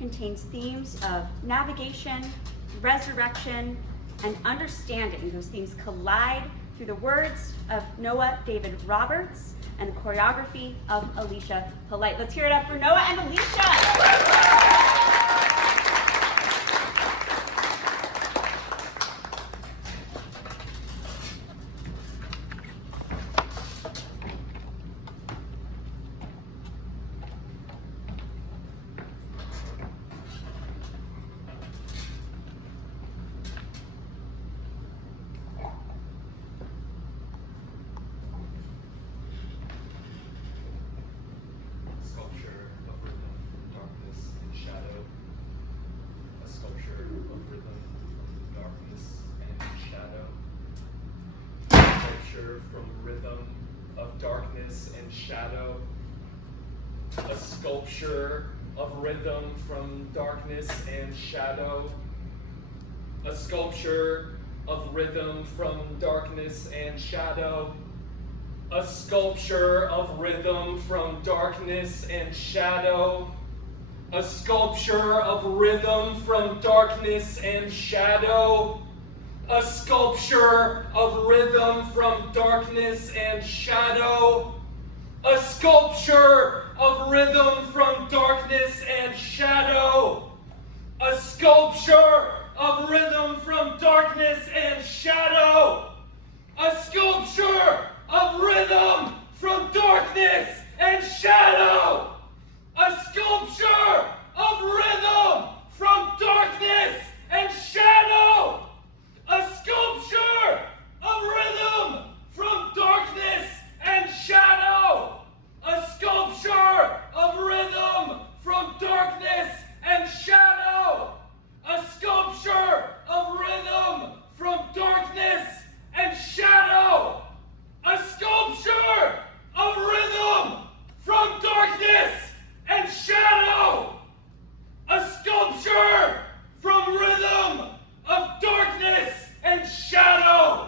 contains themes of navigation, resurrection, and understanding. Those themes collide through the words of Noah David Roberts and the choreography of Aleesha Polite. Let's hear it up for Noah and Aleesha. From rhythm of darkness and shadow, a sculpture of rhythm from darkness and shadow, a sculpture of rhythm from darkness and shadow, a sculpture of rhythm from darkness and shadow, a sculpture of rhythm from darkness and shadow, a sculpture of rhythm from darkness and shadow, a sculpture of rhythm from darkness and shadow, a sculpture of rhythm from darkness and shadow, a sculpture of rhythm from darkness and shadow, a sculpture of rhythm from darkness and shadow, a sculpture of rhythm from darkness and shadow, a sculpture of rhythm from darkness and shadow, a sculpture of rhythm from darkness and shadow, a sculpture of rhythm from darkness and shadow, a sculpture from rhythm of darkness and shadow.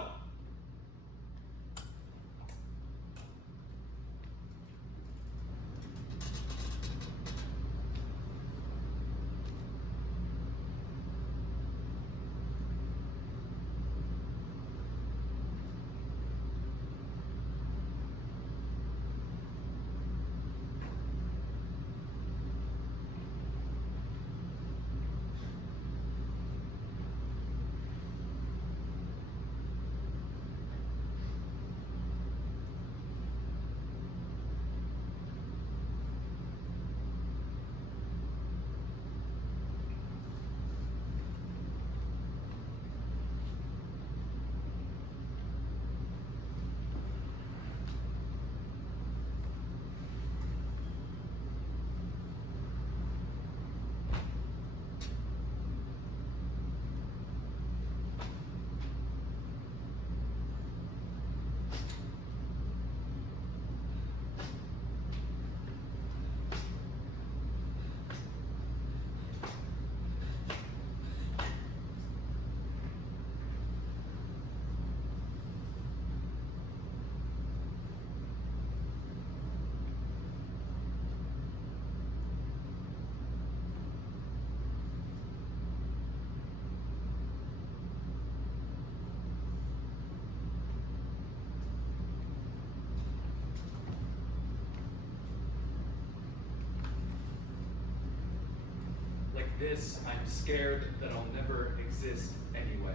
Like this, I'm scared that I'll never exist anyway,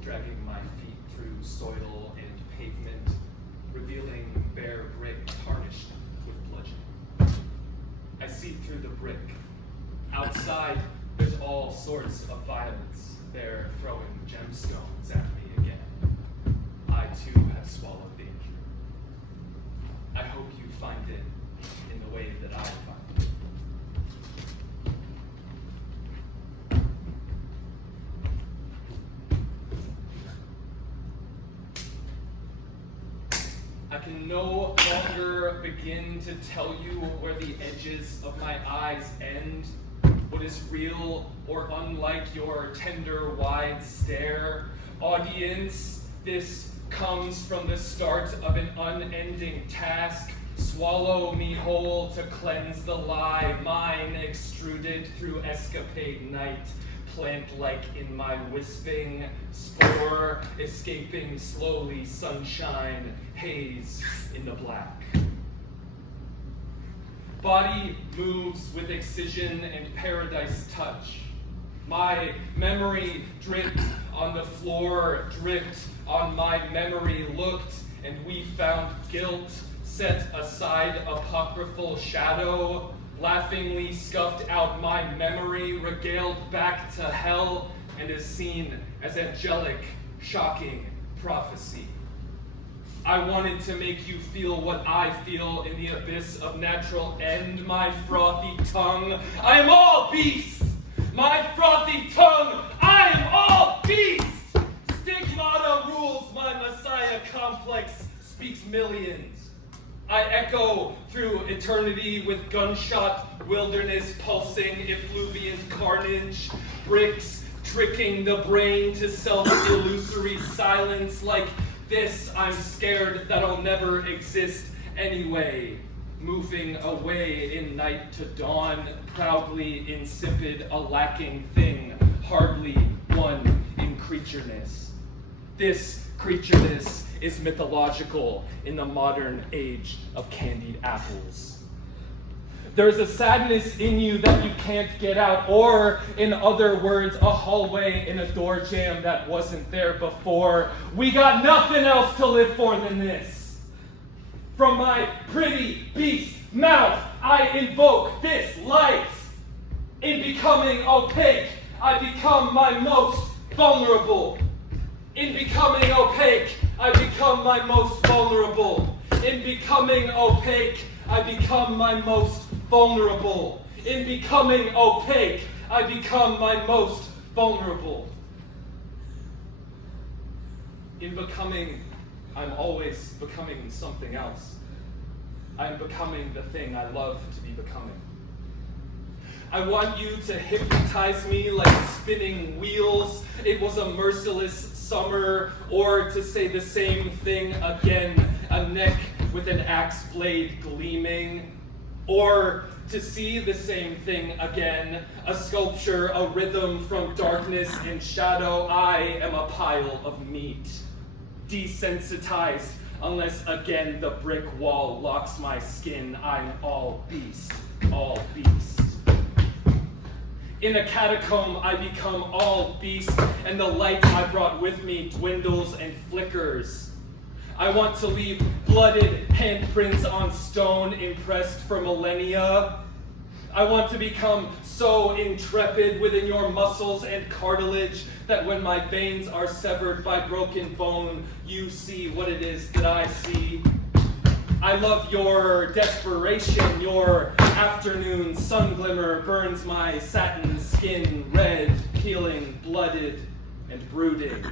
dragging my feet through soil and pavement, revealing bare brick tarnished with bludgeoning. I see through the brick. Outside, there's all sorts of violence. They're throwing gemstones at me again. I too have swallowed danger. I hope you find it in the way that I find it. I can no longer begin to tell you where the edges of my eyes end, what is real or unlike your tender, wide stare. Audience, this comes from the start of an unending task, Swallow me whole to cleanse the lie, mine extruded through escapade night, plant-like in my wisping spore, escaping slowly sunshine, haze in the black. Body moves with excision and paradise touch. My memory dripped on the floor, dripped on my memory, looked, and we found guilt, set aside apocryphal shadow, laughingly scuffed out my memory, regaled back to hell, and is seen as angelic, shocking prophecy. I wanted to make you feel what I feel in the abyss of natural end, my frothy tongue. I am all beast! My frothy tongue, I am all beast! Stigmata rules my messiah complex, speaks millions. I echo through eternity with gunshot wilderness pulsing effluviant carnage, bricks tricking the brain to self-illusory silence like this. I'm scared that I'll never exist anyway. Moving away in night to dawn, proudly insipid, a lacking thing, hardly one in creatureness. This creatureness is mythological in the modern age of candied apples. There's a sadness in you that you can't get out, or in other words, a hallway in a door jam that wasn't there before. We got nothing else to live for than this. From my pretty beast mouth, I invoke this life. In becoming opaque, I become my most vulnerable. In becoming opaque, I become my most vulnerable. In becoming opaque, I become my most vulnerable. In becoming opaque, I become my most vulnerable. In becoming, I'm always becoming something else. I'm becoming the thing I love to be becoming. I want you to hypnotize me like spinning wheels. It was a merciless summer, or to say the same thing again, a neck with an axe blade gleaming, or to see the same thing again, a sculpture, a rhythm from darkness and shadow. I am a pile of meat, desensitized, unless again the brick wall locks my skin. I'm all beast, all beast. In a catacomb, I become all beast, and the light I brought with me dwindles and flickers. I want to leave blooded handprints on stone impressed for millennia. I want to become so intrepid within your muscles and cartilage that when my veins are severed by broken bone, you see what it is that I see. I love your desperation. Your afternoon sun glimmer burns my satin skin red, peeling, blooded, and brooding.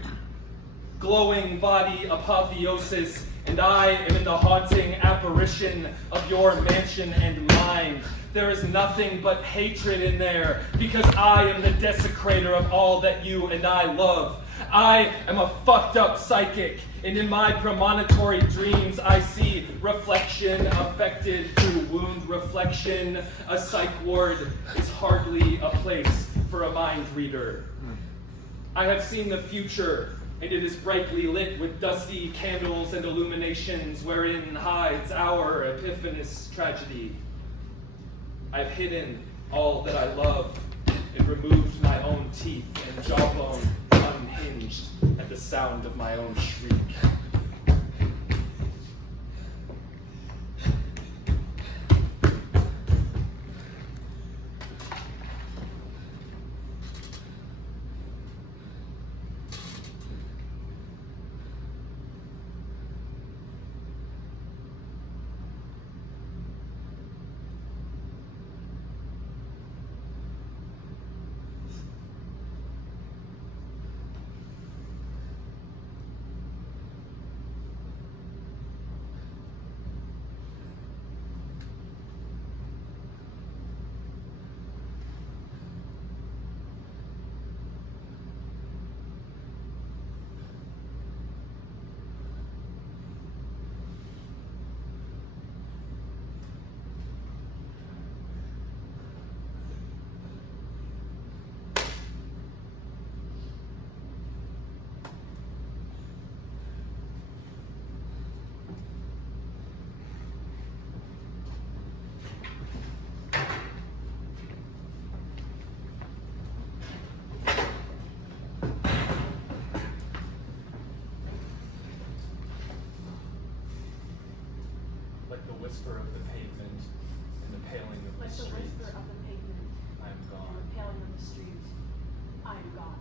Glowing body apotheosis, and I am in the haunting apparition of your mansion and mine. There is nothing but hatred in there, because I am the desecrator of all that you and I love. I am a fucked up psychic, and in my premonitory dreams I see reflection affected through wound reflection. A psych ward is hardly a place for a mind reader. I have seen the future, and it is brightly lit with dusty candles and illuminations wherein hides our epiphanous tragedy. I have hidden all that I love and removed my own teeth and jawbone unhinged at the sound of my own shriek. whisper of the pavement and the paling of Like the the street. whisper of the pavement I'm and gone. the paling of the street. I'm gone.